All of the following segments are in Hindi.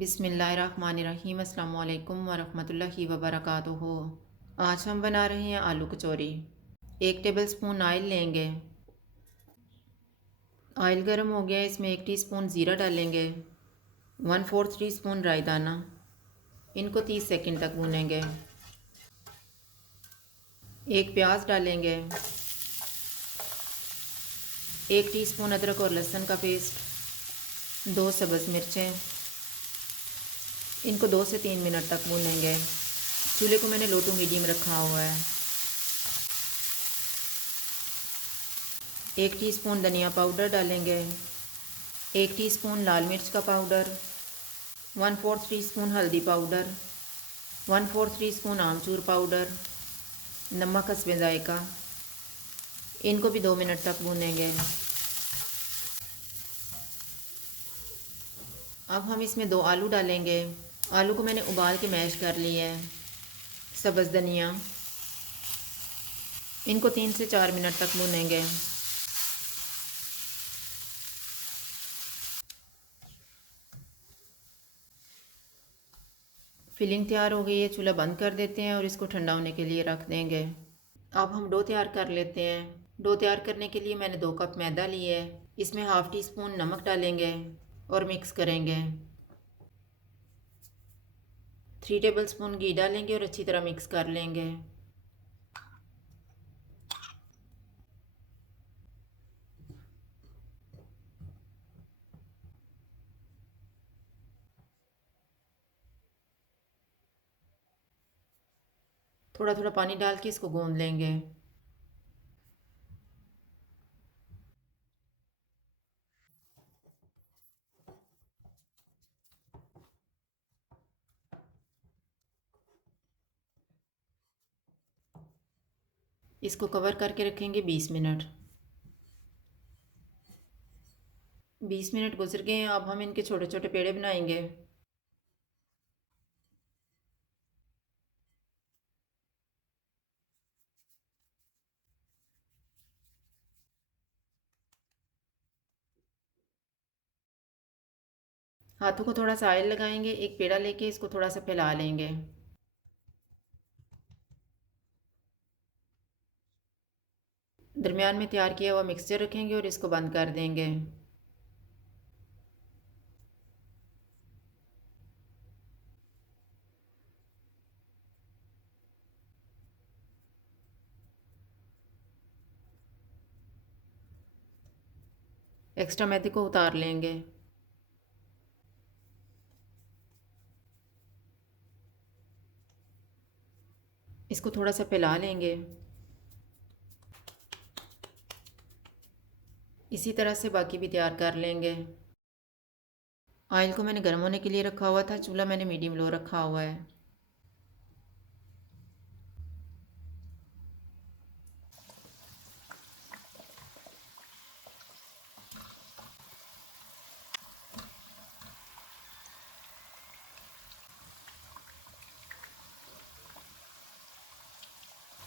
बिस्मिल्लाहिर्रहमानिर्रहीम। अस्सलाम वालेकुम वरहमतुल्लाहि वबरकातुहू। आज हम बना रहे हैं आलू कचौरी। 1 टेबलस्पून ऑयल लेंगे। ऑयल गर्म हो गया, इसमें 1 टीस्पून ज़ीरा डालेंगे, 1/4 टीस्पून राई दाना। इनको 30 सेकंड तक भूनेंगे। 1 प्याज डालेंगे, 1 टीस्पून अदरक और लहसुन का पेस्ट, 2 सब्ज़ मिर्चें। इनको 2 से 3 मिनट तक भूनेंगे। चूल्हे को मैंने लो टू मीडियम रखा हुआ है। 1 टीस्पून धनिया पाउडर डालेंगे, 1 टीस्पून लाल मिर्च का पाउडर, 1/4 टीस्पून हल्दी पाउडर, 1/4 टीस्पून आमचूर पाउडर, नमक हस्बे जायका। इनको भी 2 मिनट तक भूनेंगे। अब हम इसमें 2 आलू डालेंगे। आलू को मैंने उबाल के मैश कर लिया है। सब्ज़ धनिया, इनको 3 से 4 मिनट तक भूनेंगे। फिलिंग तैयार हो गई है। चूल्हा बंद कर देते हैं और इसको ठंडा होने के लिए रख देंगे। अब हम डो तैयार कर लेते हैं। डो तैयार करने के लिए मैंने 2 कप मैदा लिया है। इसमें हाफ़ टी स्पून नमक डालेंगे और मिक्स करेंगे। 3 टेबलस्पून घी डालेंगे और अच्छी तरह मिक्स कर लेंगे। थोड़ा थोड़ा पानी डाल के इसको गूंद लेंगे। इसको कवर करके रखेंगे 20 मिनट। 20 मिनट गुजर गए हैं। अब हम इनके छोटे छोटे पेड़े बनाएंगे। हाथों को थोड़ा सा ऑयल लगाएंगे, एक पेड़ा लेके इसको थोड़ा सा फैला लेंगे। दरमियान में तैयार किया हुआ मिक्सचर रखेंगे और इसको बंद कर देंगे। एक्स्ट्रा मैदे को उतार लेंगे। इसको थोड़ा सा फैला लेंगे। इसी तरह से बाकी भी तैयार कर लेंगे। ऑयल को मैंने गर्म होने के लिए रखा हुआ था। चूल्हा मैंने मीडियम लो रखा हुआ है।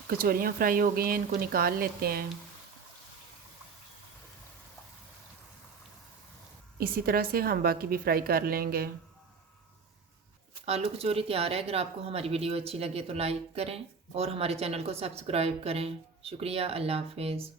कचौरियाँ फ्राई हो गई हैं, इनको निकाल लेते हैं। इसी तरह से हम बाकी भी फ्राई कर लेंगे। आलू कचौरी तैयार है। अगर आपको हमारी वीडियो अच्छी लगे तो लाइक करें और हमारे चैनल को सब्सक्राइब करें। शुक्रिया। अल्लाह हाफिज़।